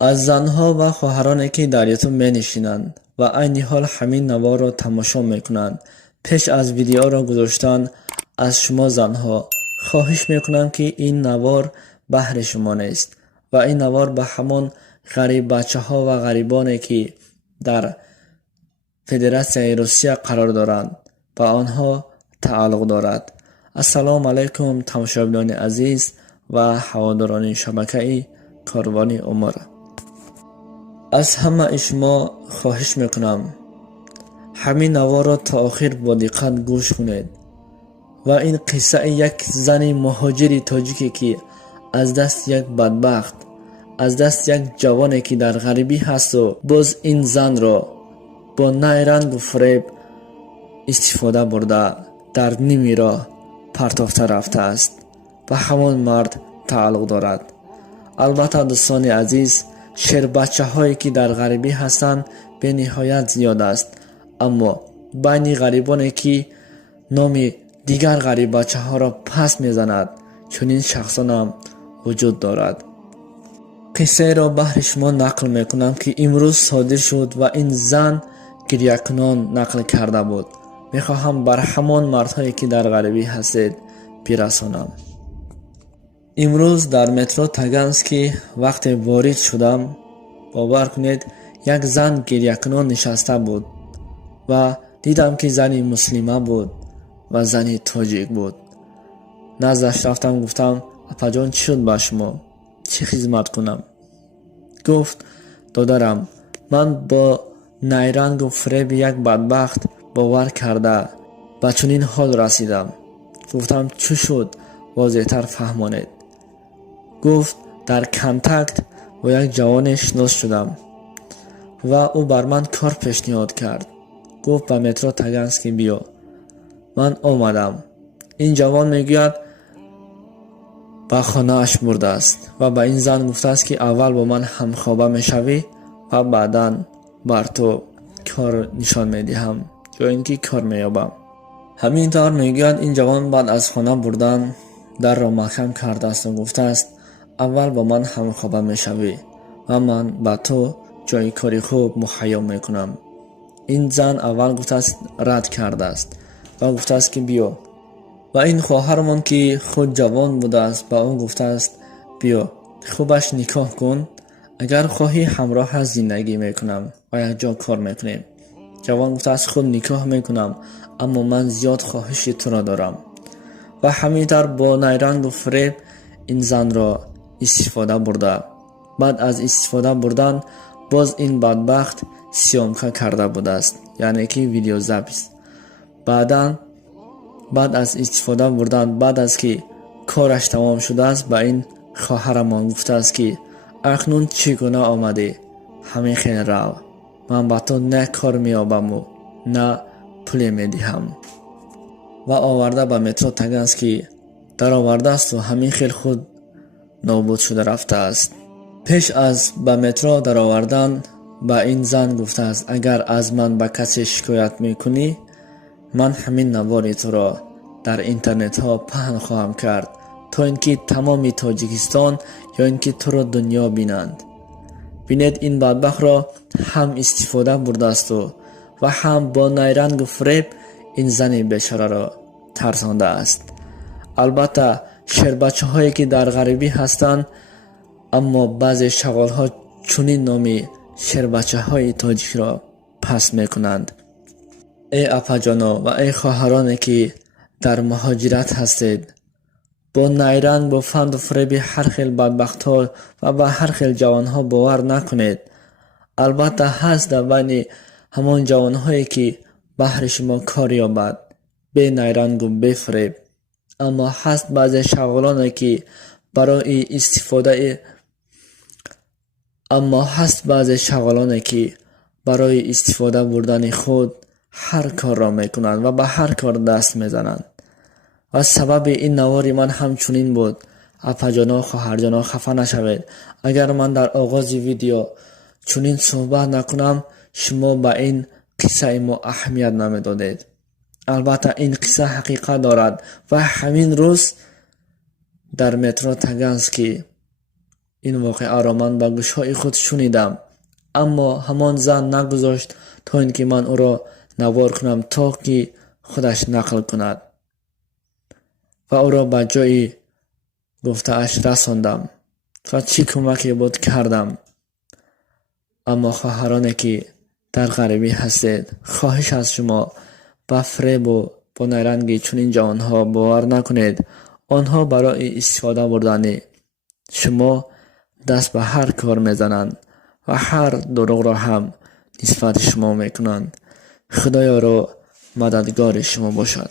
از زنها و خواهرانی که در یوتیوب می نشینند و عین حال همین نوار را تماشا می کنند، پیش از ویدیو را گذاشتن از شما زنها خواهش می کنم که این نوار بهر شما نیست و این نوار به همان غریب بچه ها و غریبانی که در فدراسیون روسیه قرار دارند به آنها تعلق دارد. السلام علیکم تماشاگران عزیز و هواداران شبکه کاروان عمر. از همه شما خواهش میکنم همین نوار را تا آخر با دقت گوش کنید و این قصه یک زن مهاجر تاجیکی که از دست یک بدبخت، از دست یک جوانی که در غریبی هست و باز این زن را با نیرنگ و فریب استفاده برده در نیمی راه پرتافته رفته است و همان مرد تعلق دارد. البته دوستان عزیز، شیر بچه هایی که در غریبی هستند به نهایت زیاد است، اما بین غریبانی که نام دیگر غریب بچه ها را پس میزند چنین شخصان هم وجود دارد. قصه را بهر شما نقل میکنم که امروز صادر شد و این زن گریه کنان نقل کرده بود. میخواهم بر همان مردهایی که در غریبی هستید برسانم. امروز در مترو تاگانسکی وقتی وارد شدم، باور کنید یک زن گریه کنان نشسته بود و دیدم که زنی مسلمه بود و زنی تاجیک بود. نزدش رفتم، گفتم اپا جان چی شد با شما؟ چی خدمت کنم؟ گفت دادرم، من با نیرنگ و فریب یک بدبخت باور کرده به چنین حال رسیدم. گفتم چی شد؟ واضح‌تر فهمانید. گفت در کنتاکت با یک جوان شناس شدم و او بر من کار پیشنهاد کرد. گفت به مترو تاگانسکی بیا. من آمدم. این جوان میگوید به خانه اش برده است و به این زن گفته است که اول با من همخوابه میشوی و بعدا بر تو کار نشان میدهم یا اینکه کار مییابم. همینطور میگوید این جوان بعد از خانه بردن در را محکم کرده است و گفته است اول با من همخوابه میشوی و من به تو جای کاری خوب مهیا میکنم. این زن اول گفته است رد کرده است و گفته است که بیا. و این خواهرمان که خود جوان بوده است به اون گفته است بیا خوبش نکاح کن، اگر خواهی همراه زندگی میکنم و یک جا کار میکنیم. جوان گفته است خود نکاح میکنم اما من زیاد خواهش تو را دارم و همینطور با نیرنگ و فریب این زن را استفاده برده. بعد از استفاده بردن باز این بدبخت سیامکه کرده بوده است، یعنی که ویدیو زاپیس. بعد از استفاده بردن، بعد از که کارش تمام شده است، به این خواهرمان گفته است که اکنون چگونه آمده؟ همین خیلی رو من با تو نه کار میابم و نه پول میدهم و آورده به مترو تاگانسکی در آورده است و همین خیلی خود نابود شده رفته است. پیش از به مترو در آوردن به این زن گفته است اگر از من به کسی شکایت میکنی من همین نوار تو را در اینترنت ها پهن خواهم کرد تا اینکه تمام تاجیکستان یا اینکه تو را دنیا بینند. بینید این بدبخت را هم استفاده برده است و هم با نیرنگ و فریب این زن بیچاره را ترسانده است. البته شیر بچه هایی که در غریبی هستند، اما بعضی شغال ها چنین نامی شیر بچه های تاجیک را پس میکنند. ای اپا جانا و ای خواهرانی که در مهاجرت هستید، با نیرنگ با فند و فریب هر خیل بدبخت ها و به هر خیل جوان ها باور نکنید. البته هست در بین همان جوان هایی که بهر شما کار یابد به نیرنگ و به فریب، اما هست بعضی شغالانی که برای استفاده بردن خود هر کار را میکنند و به هر کار دست میزنند و سبب این نواری من همچنین بود. اپا جانا خواهر جانا خفه نشوید. اگر من در آغاز ویدیو چنین صحبت نکنم شما به این قصه ما اهمیت نمیدادید. البته این قصه حقیقت دارد و همین روز در مترو تاگانسکی این واقعه را من با گوشهای خود شنیدم. اما همان زن نگذاشت تا اینکه من او را نوار کنم تا که خودش نقل کند و او را به جایی گفته اش رساندم و چی کمکی بود کردم. اما خواهرانی که در غریبی هستید، خواهش از شما به فریب و با نیرنگی چنین جوانها باور نکنید. آنها برای استفاده بردن شما دست به هر کار میزنند و هر دروغ را هم نسبت شما میکنند. خدایا را مددگار شما باشد.